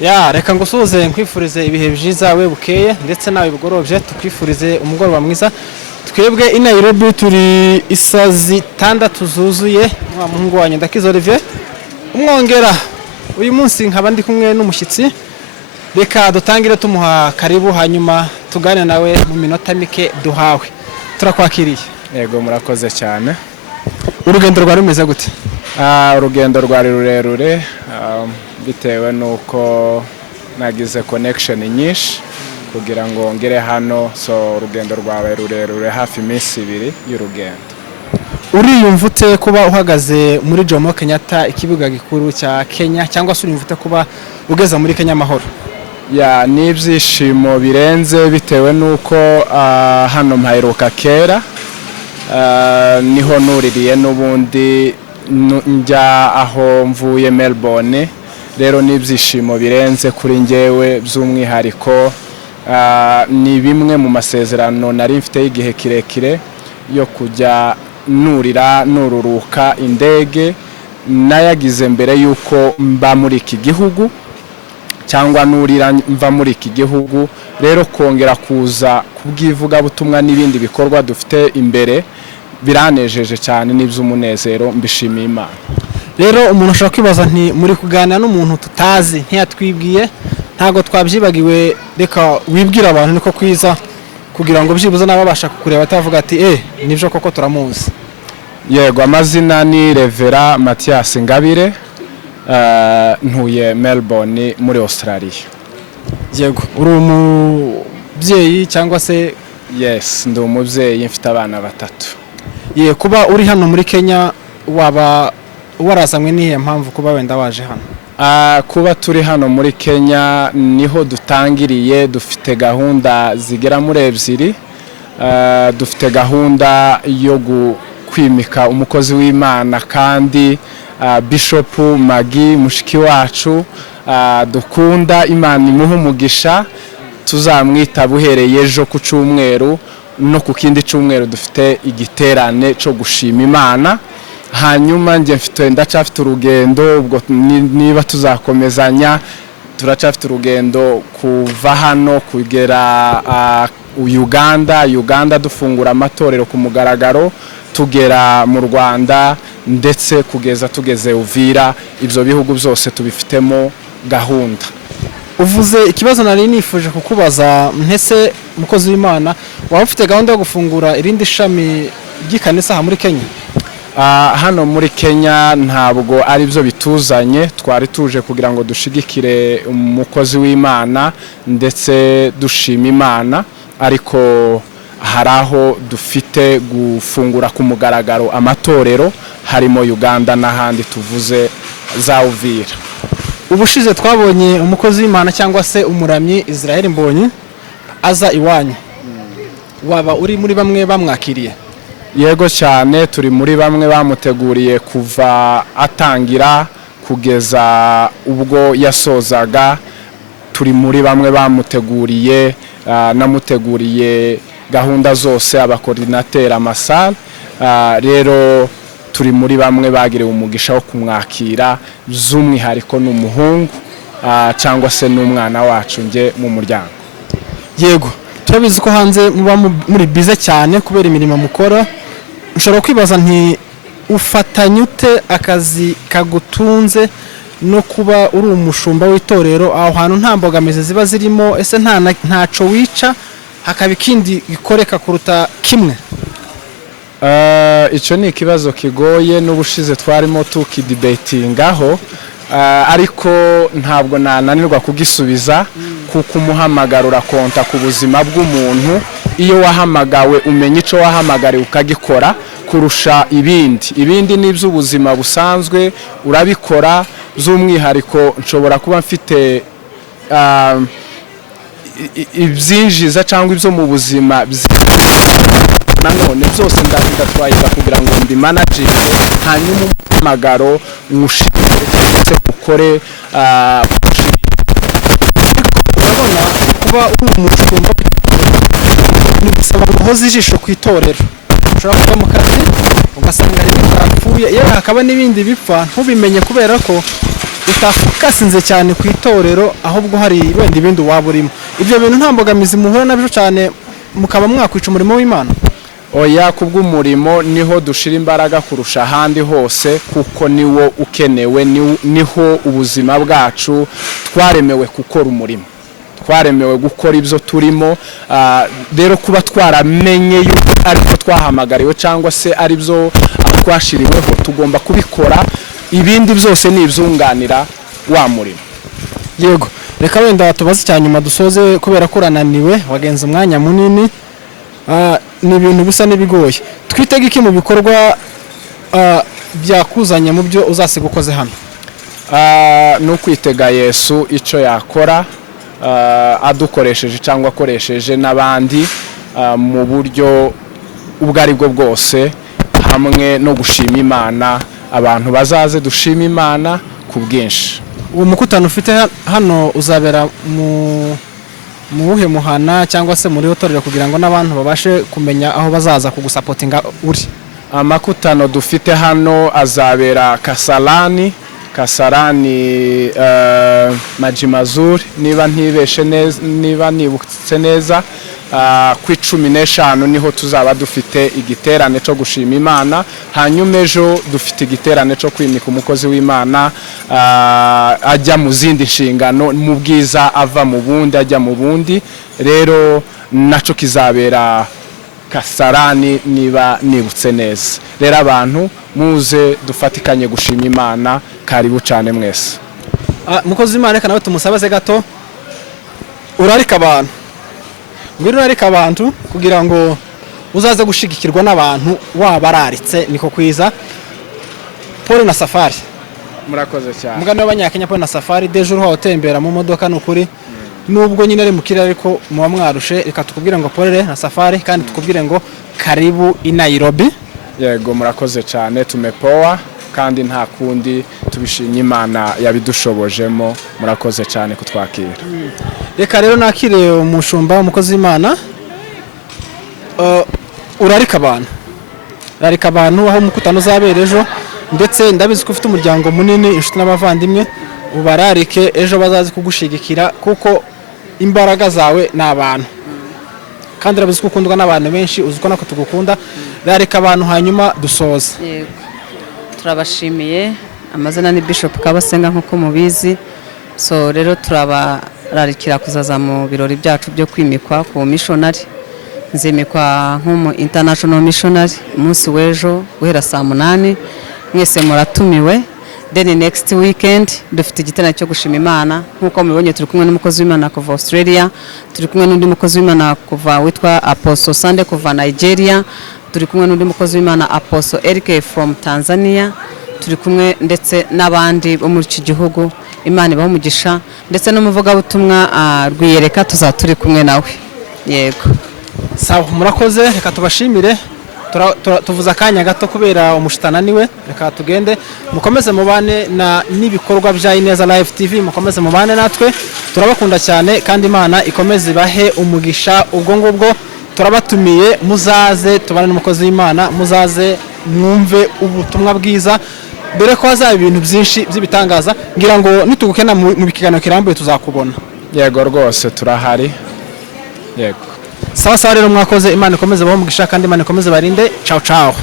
Ya reka ngusuhuze nkwifurize ibihe byiza we bukeye ndetse nawe bugorovye tukwifurize umugoroba mwiza. Twebwe i Nairobi turi isazi 6 zuzuye wa muhungu wanyu Ndakiza Olivier umwongera. Uyu munsi nkaba ndi kumwe n'umushyitsi, reka dutangire tumuha karibu hanyuma tugane nawe mu minota mike duhawe. Turakwakiriye. Yego murakoze cyane. Urugendo rwari rumeze gute? Urugendo rwari rurerure bitewe nuko nagize connection nyinshi kugira ngo ngere hano, so urugendo rwawe rurerure hafi iminsi 2 y'urugendo. Uriyumva ute kuba uhagaze muri Jomo Kenyatta, ikibuga gikuru cya Kenya, cyangwa se uriyumva ute kuba ugeza muri Kenya amahoro? Ya ni ibyishimo birenze bitewe nuko hano mpaheruka kera, niho nuririye n'ubundi njya aho mvuye Melbourne. Rero ni ibyishimo birenze kuri njyewe by'umwihariko. Ni bimwe mu masezerano nari mfite igihe kirekire yo kujya nururuka indege nayagize mbere yuko mba muri iki gihugu cyangwa nurira mva muri iki gihugu. Rero kongera kuza kubwivuga butumwa n'ibindi bikorwa dufite imbere biranejeje cyane, n'iby'umunezero mbishimiye Imana. Rero umuntu ashaka kwibaza nti muri kuganira n'umuntu tutazi ntiyatwibwiye, ntago twabyibagiwe, reka wibwira abantu niko kwiza kugira ngo byibuze nababasha kukureba atavuga ati nivyo koko turamuzi. Yego, amazina ni Revera Mathias Ngabire, ntuye Melbourne muri Australia. Yego, uri umubyeyi cyangwa se? Yes, ndi umubyeyi mfite abana 3. Ye, kuba uri hano muri Kenya waba warazamwe nihe mpamvu kuba wenda waje hano? Kuba turi hano muri Kenya niho dutangiriye. Dufite gahunda zigera muri 2. Dufite gahunda yo kwimika umukozi w'Imana kandi Bishop Magi mushiki wacu dukunda, Imana imuha umugisha, tuzamwita buhereye ejo ku cyumweru, no ku kindi cyumweru dufite igiterane cyo gushima Imana. Hanyuma nje ndacafite urugendo, ubwo niba tuzakomezanya turacafite urugendo kuva hano kugera Uganda dufungura amatorero ku mugaragaro, tugera mu Rwanda ndetse kugeza tugeze Uvira. Ibyo bihugu byose tubifitemo gahunda. Uvuze ikibazo nari nifuje kukubaza, ntese mukozi w'Imana waba ufite gahunda yo gufungura irindi shami ry'ikanisa muri Kenya? Hano muri Kenya ntabwo ari byo bituzanye, twari tuje kugira ngo dushigikire umukozi w'Imana ndetse dushima Imana, ariko haraho dufite gufungura ku mugaragaro amatorero harimo Uganda n'ahandi tuvuze za Uvira. Ubushize twabonye umukozi w'Imana cyangwa se umuramyi Israel Mbonyi aza iwanyu, waba uri muri bamwe bamwakiriye? Yego cyane, turi muri bamwe bamuteguriye kuva atangira kugeza ubwo yasozaga. Turi muri bamwe bamuteguriye, namuteguriye gahunda zose, abakoordinatera amasala. Rero turi muri bamwe bagiriwe umugisha wo kumwakira, by'umwihariko n'umuhungu cyangwa se n'umwana wacu nge mu muryango. Yego, turabizi ko hanze muba muri bize cyane kubera imirimo mukora. Ushobora kwibaza nti ufatanya ute akazi kagutunze no kuba uri umushumba w'itorero? Aho hantu nta mbogamizi ziba zirimo? Ese ntaco wica hakaba ikindi gikoreka kuruta kimwe? Icyo ni ikibazo kigoye, n'ubushize twarimo tukidebatingaho, ariko ntabwo nananirwa kugisubiza kuko umuhamagaro urakonta ku buzima bw'umuntu. Iyo wahamagawe umenya icyo wahamagariwe ukagikora kurusha ibindi ni iby'ubuzima busanzwe urabikora. By'umwihariko nshobora kuba mfite ibyinjiza cyangwa ibyo mu buzima nanone byose ndatwayiza kugira ngo mbi managinge, hanyuma umuhamagaro nywushimire cyangwa se ukore. Urabona kuba uri umushumba bisaba guhoza ijisho ku itorero. Ushobora kuva mu kazi ugasanga ibintu byapfuye, yewe hakaba n'ibindi bipfa ntubimenye kubera ko utafokasinze cyane ku itorero ahubwo hari wenda ibindi waba urimo, ibyo bintu nta mbogamizi muhura nabyo cyane mukaba mwakwica umurimo w'Imana? Oya, kubw'umurimo niho dushira imbaraga kurusha ahandi hose, kuko niwo ukenewe, niho ubuzima bwacu twaremewe gukora umurimo, twaremewe gukora ibyo turimo. Rero kuba twaramenye yuko ariko twahamagariwe cyangwa se ari byo twashiriweho, tugomba kubikora, ibindi byose ni ibyunganira wa murimo. Yego, reka wenda tubaze cyanyuma dusoze kubera ko urananiwe wagenze umwanya munini. Ni ibintu bisa n'ibigoye, twitega iki mu bikorwa byakuzanye mu byo uzasiga ukoze hano? Ni ukwitega Yesu icyo yakora adukoresheje cyangwa akoresheje n'abandi mu buryo ubwo ari bwo bwose, hamwe no gushima Imana. Abantu bazaze dushima Imana ku bwinshi. Uwo mukutano ufite hano uzabera mu buhe muhana cyangwa se muri hotorero kugira ngo n'abantu babashe kumenya aho bazaza kugusapotinga uri? Amakutano dufite hano azabera Kasarani Maji Mazuri, niba ntibeshe neza, niba nibutse neza, ku 15 niho tuzaba dufite igiterane cyo gushima Imana. Hanyuma ejo dufite igiterane cyo kwimika umukozi w'Imana ajya mu zindi nshingano, mu bwiza ava mu bundi ajya mu bundi. Rero naco kizabera Kasarani niba nibutse neza. Rero abantu muze dufatikanye gushima Imana, karibu cyane mwese. Mukozi w'Imana, reka nawe tumusabaze gato urarika abantu, ngwino urarika abantu kugira ngo uzaze gushigikirwa n'abantu wabararitse, niko kwiza. Paul na Safari, murakoze cyane. Mugani w'Abanyakenya Paul na Safari, dejo uruha utembera mu modoka n'ukuri, nubwo nyine ari mu kirere ariko muba mwarushe. Reka tukubwire ngo Paul na Safari, kandi tukubwire ngo karibu i Nairobi. Yego, murakoze cyane, tumepoa kandi nta kundi, tubishimye Imana yabidushobojemo. Murakoze cyane kutwakira. Reka rero nakire umushumba umukozi w'Imana, urarika abantu aho umukutano uzabera ejo, ndetse ndabizi ko ufite umuryango munini, inshuti n'abavandimwe, ubararike ejo bazazi kugushigikira, kuko imbaraga zawe ni abantu, kandi urabizi ko ukundwa n'abantu benshi, uzi ko nako tugukunda. Rarika abantu hanyuma dusoze. Yego, turabashimiye. Amazina ni Bishop Kabasenga nk'uko mubizi. So rero turabararikira kuzaza mu birori byacu byo kwimikwa ku missionary. Nzimikwa nk'umu international missionary umunsi w'ejo guhera saa 8. Mwese muratumiwe. Then next weekend dufite igiterane cyo gushima Imana, nk'uko mubonye turi kumwe n'umukozi w'Imana kuva Australia, turi kumwe n'undi mukozi w'Imana kuva witwa Apostle Sunday kuva Nigeria, turi kumwe n'undi mukozi w'Imana Apostle Eric from Tanzania, turi kumwe ndetse n'abandi bo muri iki gihugu. Imana ibaho umugisha, ndetse n'umuvugabutumwa Rwiyereka tuzaturi kumwe nawe. Yego, sawa, murakoze. Reka tubashimire, tuvuza akanya gato kubera umushitana niwe. Reka tugende, mukomeze mubane n'ibikorwa bya Ineza Live TV, mukomeze mubane natwe, turabakunda cyane, kandi Imana ikomeze bahe umugisha. Ubwo ngubwo turabatumiye, muzaze tubane n'umukozi w'Imana, muzaze mwumve ubutumwa bwiza, dore ko hazaba ibintu byinshi by'ibitangaza. Ngira ngo nitugukena mu bikiganiro kirambuye tuzakubona. Yego rwose turahari. Yego, sawa sawa. Rero mwakoze, Imana ikomeze baho umugisha, kandi Imana ikomeze barinde. Ciao ciao.